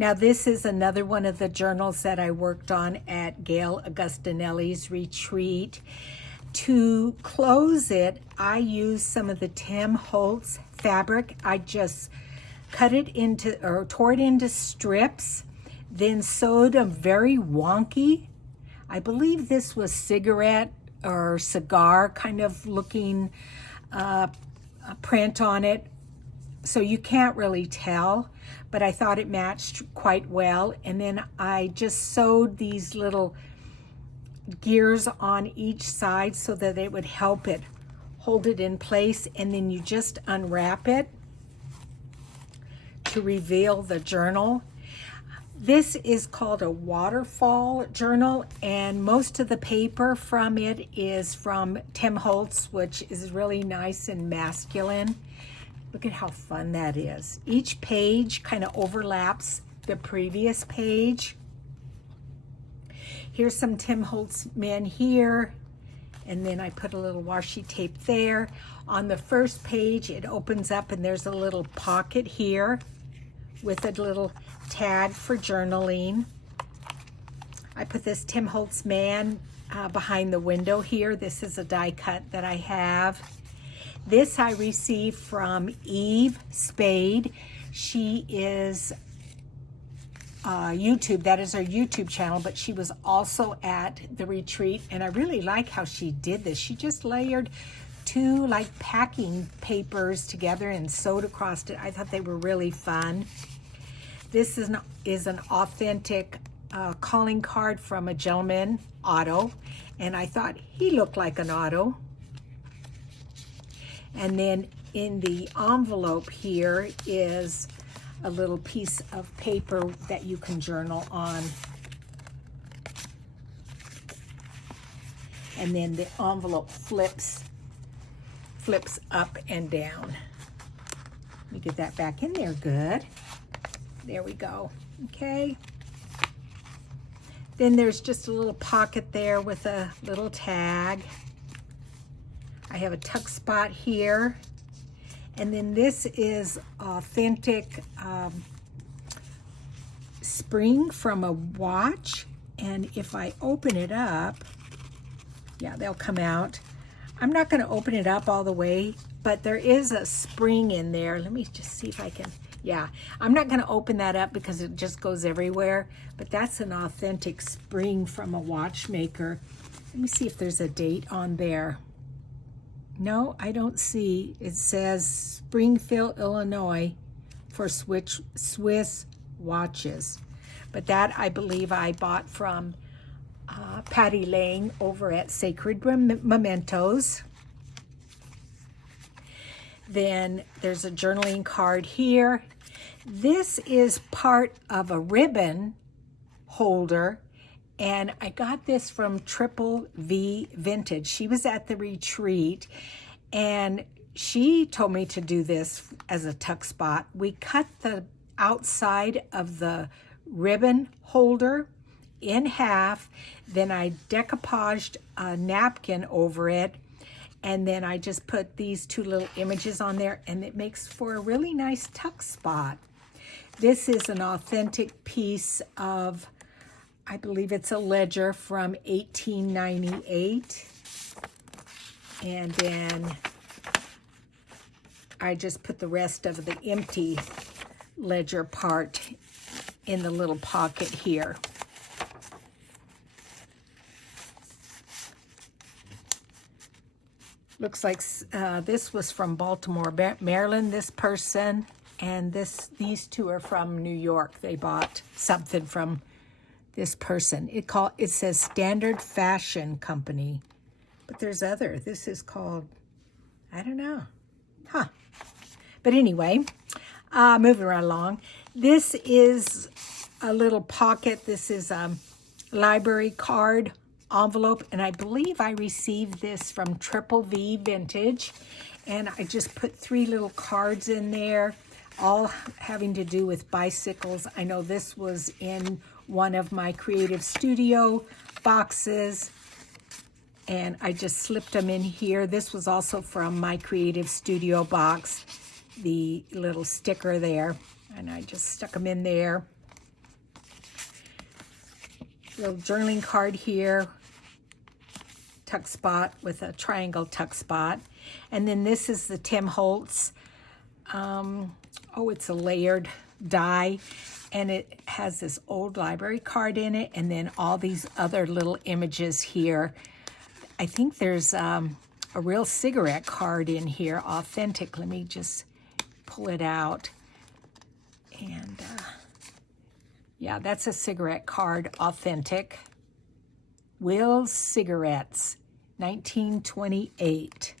Now this is another one of the journals that I worked on at Gail Augustinelli's retreat. To close it, I used some of the Tim Holtz fabric. I just cut it into, or tore it into strips, then sewed them very wonky. I believe this was cigarette or cigar kind of looking print on it. So you can't really tell, but I thought it matched quite well. And then I just sewed these little gears on each side so that it would help it hold it in place, and then you just unwrap it to reveal the journal. This is called a Waterfall journal, and most of the paper from it is from Tim Holtz, which is really nice and masculine. Look at how fun that is. Each page kind of overlaps the previous page. Here's some Tim Holtz men here, and then I put a little washi tape there. On the first page, it opens up and there's a little pocket here with a little tag for journaling. I put this Tim Holtz man behind the window here. This is a die cut that I have. This I received from Eve Spade. She is YouTube, that is her YouTube channel, but she was also at the retreat, and I really like how she did this. She just layered two like packing papers together and sewed across it. I thought they were really fun. This is an authentic calling card from a gentleman, Otto, and I thought he looked like an Otto. And then in the envelope here is a little piece of paper that you can journal on. And then the envelope flips up and down. Let me get that back in there, good. There we go, okay. Then there's just a little pocket there with a little tag. I have a tuck spot here. And then this is authentic spring from a watch. And if I open it up, yeah, they'll come out. I'm not going to open it up all the way, but there is a spring in there. Let me just see if I can, yeah. I'm not going to open that up because it just goes everywhere, but that's an authentic spring from a watchmaker. Let me see if there's a date on there. No, I don't see. It says Springfield, Illinois for Swiss watches. But that I believe I bought from Patty Lang over at Sacred Mementos. Then there's a journaling card here. This is part of a ribbon holder, and I got this from Triple V Vintage. She was at the retreat, and she told me to do this as a tuck spot. We cut the outside of the ribbon holder in half, then I decoupaged a napkin over it, and then I just put these two little images on there, and it makes for a really nice tuck spot. This is an authentic piece of, I believe it's a ledger from 1898. And then I just put the rest of the empty ledger part in the little pocket here. Looks like this was from Baltimore, Maryland, this person, and these two are from New York. They bought something from this person. It says Standard Fashion Company, but there's other. This is called, I don't know, huh? But anyway, moving right along. This is a little pocket. This is a library card envelope, and I believe I received this from Triple V Vintage, and I just put 3 little cards in there, all having to do with bicycles. I know this was in one of my Creative Studio boxes, and I just slipped them in here. This was also from my Creative Studio box, the little sticker there, and I just stuck them in there. Little journaling card here, tuck spot with a triangle tuck spot. And then this is the Tim Holtz. It's a layered die, and it has this old library card in it, and then all these other little images here. I think there's a real cigarette card in here, authentic. Let me just pull it out. And yeah, that's a cigarette card, authentic. Will's Cigarettes, 1928.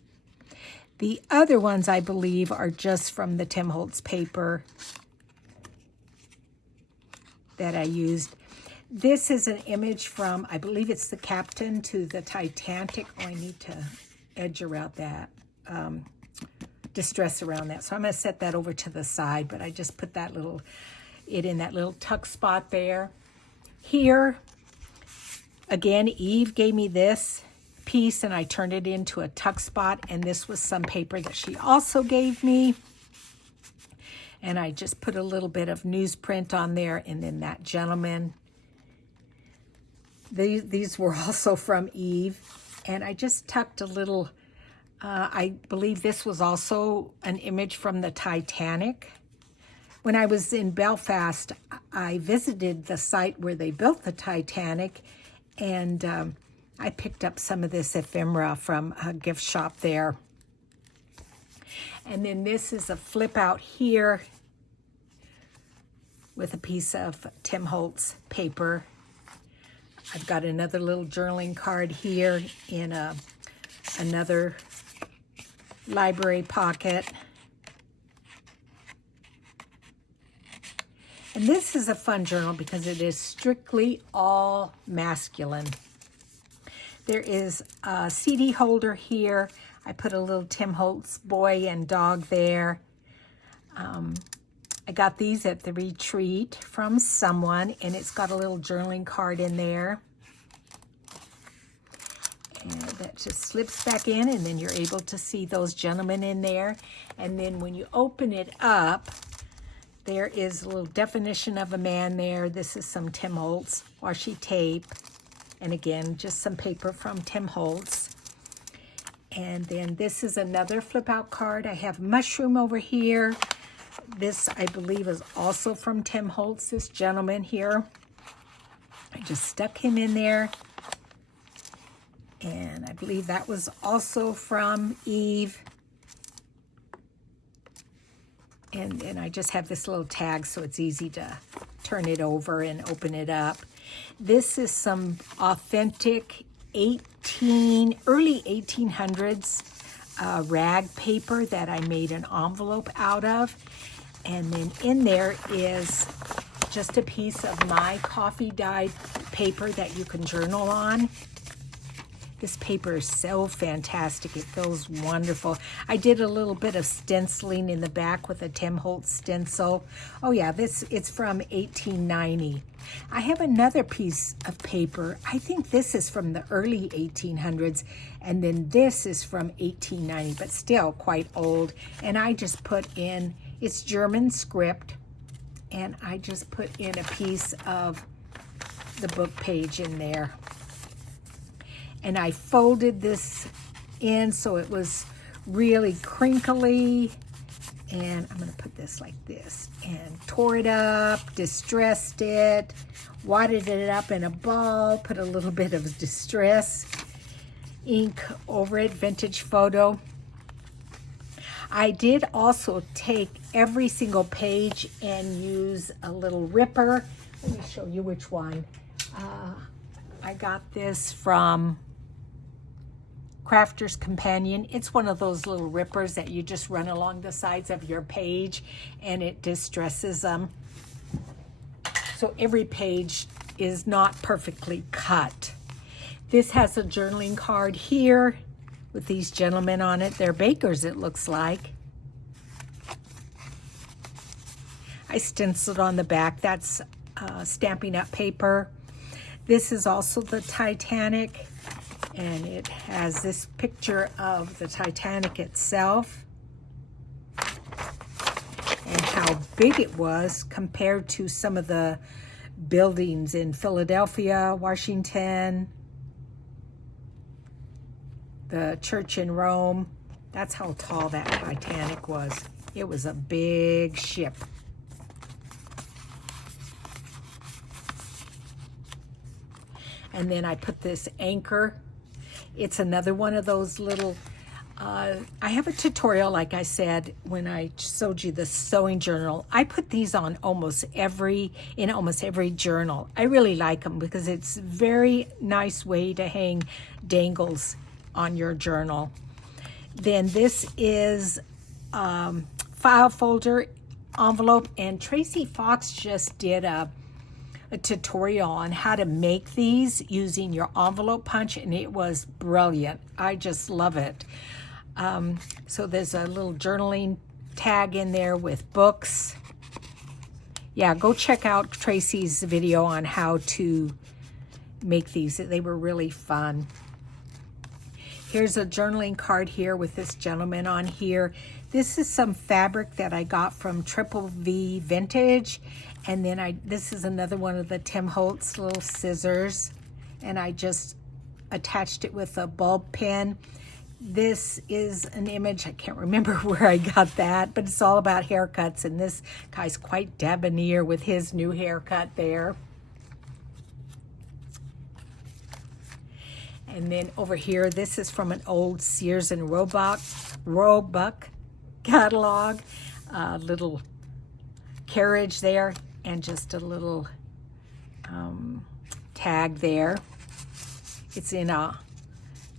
The other ones, I believe, are just from the Tim Holtz paper that I used. This is an image from, I believe it's the captain to the Titanic. Oh, I need to edge around that, distress around that. So I'm going to set that over to the side, but I just put that it in that little tuck spot there. Here, again, Eve gave me this piece and I turned it into a tuck spot, and this was some paper that she also gave me. And I just put a little bit of newsprint on there, and then that gentleman. These were also from Eve, and I just tucked a little, I believe this was also an image from the Titanic. When I was in Belfast, I visited the site where they built the Titanic, and I picked up some of this ephemera from a gift shop there. And then this is a flip out here with a piece of Tim Holtz paper. I've got another little journaling card here in another library pocket. And this is a fun journal because it is strictly all masculine. There is a CD holder here. I put a little Tim Holtz boy and dog there. I got these at the retreat from someone, and it's got a little journaling card in there. And that just slips back in, and then you're able to see those gentlemen in there. And then when you open it up, there is a little definition of a man there. This is some Tim Holtz washi tape. And again, just some paper from Tim Holtz. And then this is another flip out card. I have mushroom over here. This, I believe, is also from Tim Holtz, this gentleman here. I just stuck him in there. And I believe that was also from Eve. And then I just have this little tag so it's easy to turn it over and open it up. This is some authentic early 1800s rag paper that I made an envelope out of. And then in there is just a piece of my coffee dyed paper that you can journal on. This paper is so fantastic. It feels wonderful. I did a little bit of stenciling in the back with a Tim Holtz stencil. Oh yeah, it's from 1890. I have another piece of paper. I think this is from the early 1800s, and then this is from 1890, but still quite old. And I just put in, it's German script, and I just put in a piece of the book page in there. And I folded this in so it was really crinkly. And I'm going to put this like this. And tore it up, distressed it, wadded it up in a ball, put a little bit of distress ink over it, vintage photo. I did also take every single page and use a little ripper. Let me show you which one. I got this from Crafter's Companion. It's one of those little rippers that you just run along the sides of your page and it distresses them. So every page is not perfectly cut. This has a journaling card here with these gentlemen on it. They're bakers, it looks like. I stenciled on the back. That's Stampin' Up! Paper. This is also the Titanic, and it has this picture of the Titanic itself and how big it was compared to some of the buildings in Philadelphia, Washington, the church in Rome. That's how tall that Titanic was. It was a big ship. And then I put this anchor. It's another one of those little, I have a tutorial, like I said, when I showed you the sewing journal. I put these on in almost every journal. I really like them because it's a very nice way to hang dangles on your journal. Then this is file folder envelope, and Tracy Fox just did a tutorial on how to make these using your envelope punch, and it was brilliant. I just love it. So there's a little journaling tag in there with books. Yeah, go check out Tracy's video on how to make these. They were really fun. Here's a journaling card here with this gentleman on here. This is some fabric that I got from Triple V Vintage. And then this is another one of the Tim Holtz little scissors. And I just attached it with a bulb pen. This is an image, I can't remember where I got that, but it's all about haircuts. And this guy's quite debonair with his new haircut there. And then over here, this is from an old Sears and Roebuck catalog. Little carriage there and just a little tag there. It's in a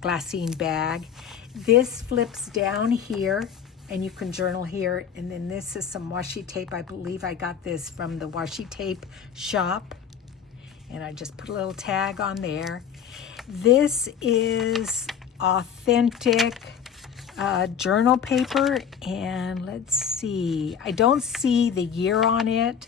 glassine bag. This flips down here and you can journal here. And then this is some washi tape. I believe I got this from the washi tape shop. And I just put a little tag on there. This is authentic journal paper, and let's see. I don't see the year on it.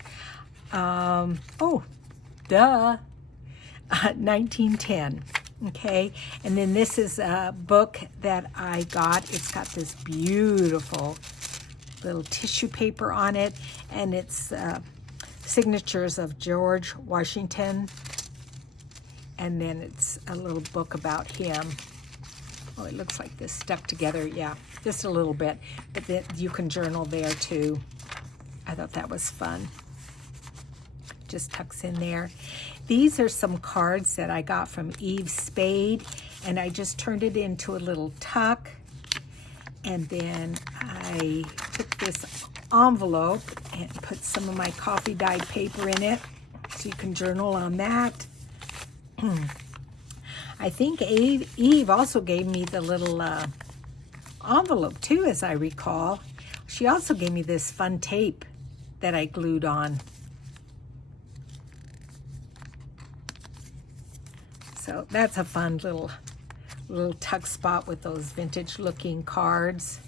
1910. Okay, and then this is a book that I got. It's got this beautiful little tissue paper on it, and it's signatures of George Washington. And then it's a little book about him. Oh, it looks like this stuck together. Yeah, just a little bit. But then you can journal there too. I thought that was fun. Just tucks in there. These are some cards that I got from Eve Spade. And I just turned it into a little tuck. And then I took this envelope and put some of my coffee dyed paper in it. So you can journal on that. I think Eve also gave me the little envelope too, as I recall. She also gave me this fun tape that I glued on. So that's a fun little tuck spot with those vintage looking cards.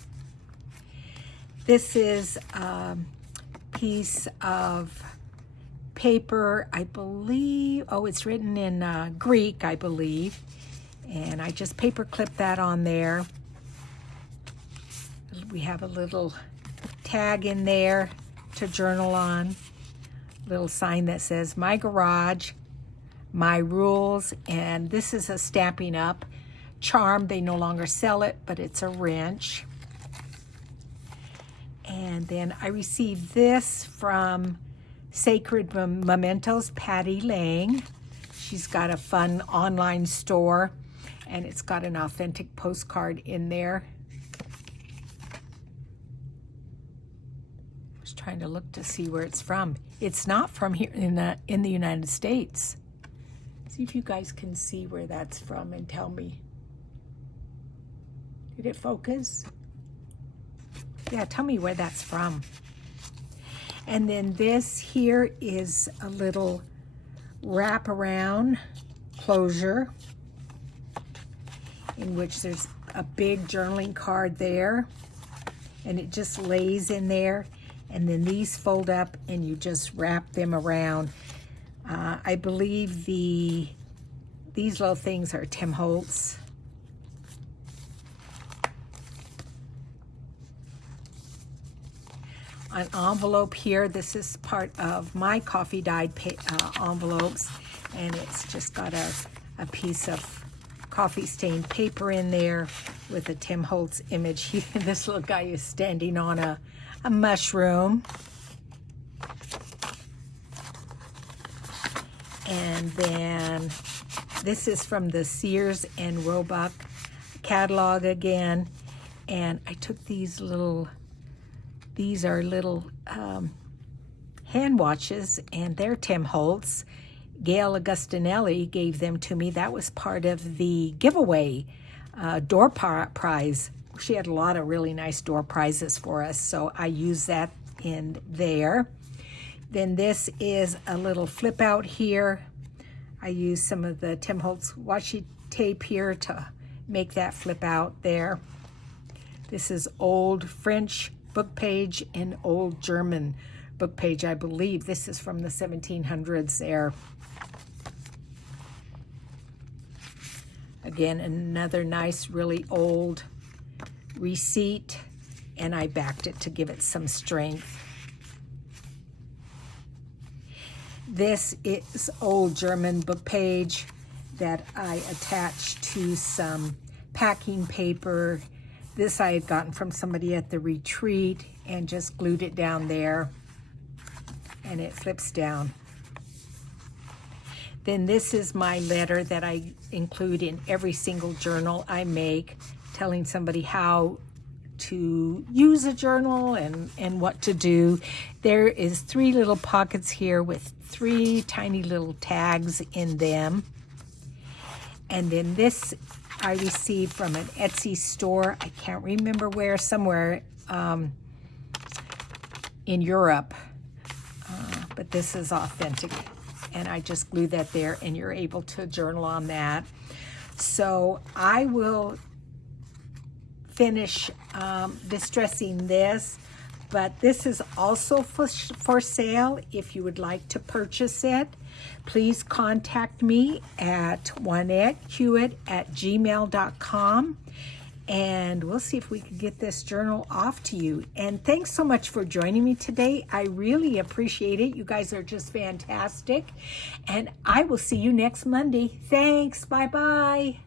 This is a piece of paper, I believe. Oh, it's written in Greek, I believe. And I just paper clipped that on there. We have a little tag in there to journal on. Little sign that says, "My garage, my rules." And this is a Stampin' Up! Charm. They no longer sell it, but it's a wrench. And then I received this from Sacred Mementos, Patty Lang. She's got a fun online store, and it's got an authentic postcard in there. I was trying to look to see where it's from. It's not from here in the United States. See if you guys can see where that's from and tell me. Did it focus? Yeah, tell me where that's from. And then this here is a little wraparound closure in which there's a big journaling card there, and it just lays in there. And then these fold up and you just wrap them around. I believe these little things are Tim Holtz. an envelope here. This is part of my coffee dyed envelopes, and it's just got a piece of coffee stained paper in there with a Tim Holtz image. This little guy is standing on a mushroom. And then this is from the Sears and Roebuck catalog again. And I took these are little hand watches, and they're Tim Holtz. Gail Augustinelli gave them to me. That was part of the giveaway door prize. She had a lot of really nice door prizes for us, so I used that in there. Then this is a little flip out here. I used some of the Tim Holtz washi tape here to make that flip out there. This is old French book page and old German book page, I believe. This is from the 1700s there. Again, another nice, really old receipt, and I backed it to give it some strength. This is old German book page that I attached to some packing paper. This I had gotten from somebody at the retreat and just glued it down there, and it flips down. Then this is my letter that I include in every single journal I make, telling somebody how to use a journal and what to do. There is 3 little pockets here with 3 tiny little tags in them. And then this I received from an Etsy store. I can't remember where, somewhere in Europe. But this is authentic. And I just glue that there, and you're able to journal on that. So I will finish distressing this, but this is also for sale. If you would like to purchase it, please contact me at JuanetteHewitt@gmail.com, and we'll see if we can get this journal off to you. And thanks so much for joining me today. I really appreciate it. You guys are just fantastic, and I will see you next Monday. Thanks. Bye-bye.